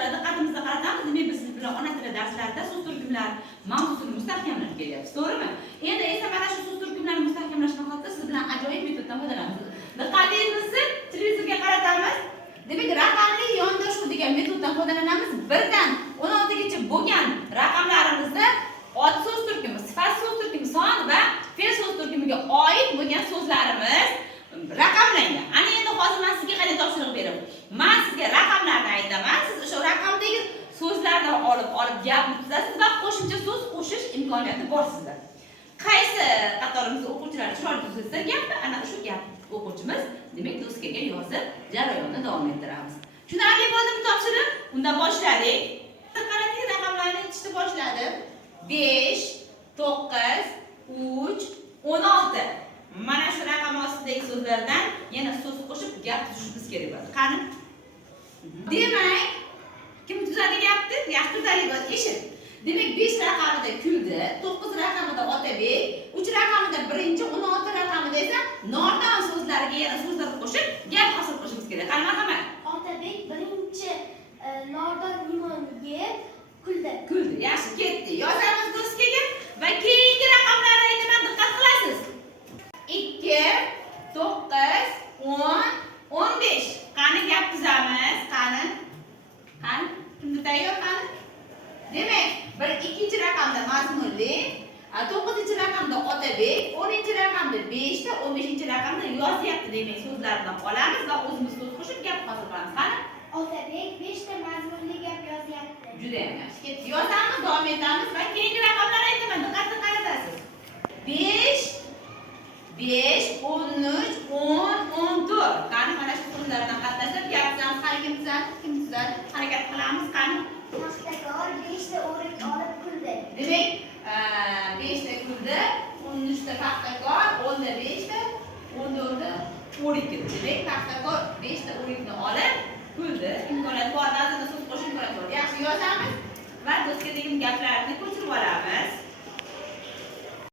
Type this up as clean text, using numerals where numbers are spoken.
o'quvchilar diqqatimizni qaratamiz. Demak, biz siz bilan ona tili darslarida so'z turkumlar mavzusini mustahkamlab kelyapmiz, to'g'rimi? Endi esa mana shu so'z turkumlarni mustahkamlash maqsadida siz bilan ajoyib metoddan foydalanamiz. Diqqatingizni televizorga qaratamiz. Demak, raqamli yondashuv degan metoddan foydalanamiz. 1 dan 16 gacha bo'lgan raqamlarimizni ot so'z turkumi, sifat so'z turkumi, son va fe'l so'z turkumiga oid bo'lgan so'zlarimiz raqamlangan. Ana endi hozir men sizga qanday topshiriq beraman. Men sizga raqamlarni aytaman, siz o'sha raqamdagi so'zlarni olib gapni tuzasiz va qo'shimcha so'z qo'shish imkoniyati bor sizda. Qaysi qatorimiz o'quvchilar chiroyli tuzilsa gapni, ana shu gap o'quvchimiz demak doskaga yozib jarayonni davom ettiramiz. Tushunarli bo'ldimi topshiriq? Unda boshladik. Qarating, raqamlarni aytishni boshladim. 5, 9, 3, 16. Mana shu raqam ostidagi so'zlardan yana so'z qo'shib gap tuzishimiz kerak bo'ladi. Qani? Demak, kim tuzadi gapni? Yaxshi tuzalik eshit. Demak, 5 raqamida kuldi, 9 raqamida Otabek, 3 raqamida birinchi, 16 raqamida esa nordon so'zlariga yana so'zlar qo'shib gap hosil qilishimiz kerak. Qani marhamat? Otabek birinchi nordon limoniga kuldi. Kuldi. Yaxshi, ketdi. Yozamiz doskaga va keyingi raqamlarni aytaman, diqqat qilasiz. 2, 9, 10, 15. Qani gap tuzamiz? Qani? Qani? Kimda tayyor qani? Demak, ikkinchi raqamda mazmunli, 9-chi raqamda Otabek, 10-chi raqamda 5 ta, 15-chi raqamda yozyapti demak so'zlardan olamiz va o'zimiz so'z qo'shib gap hosil qilamiz. Qani? Otabek 5 ta mazmunli gap yozyapti. Juda ham yaxshi. Ketdi. Yozamiz, davom etamiz va keyingi raqamlarni aytaman. Diqqatni qaratasiz. 5, 13, 10, 14. Qani mana shu so'zlardan qatnashib gapdan kim tuzadi? Harakat qilamiz. Qani? Paxtakor 5 ta o'rik olib kuldi. Demak, 5 ta kuldi, 13 ta paxtakor, 10 ta 5 ta, 14 ta o'rik kuldi. Demak, paxtakor 5 ta o'rikni olib kuldi. Imkoniyat bor, ba'zida so'z qo'shib imkoniyat bor. Yaxshi, yozamiz va doskadagi gaplarni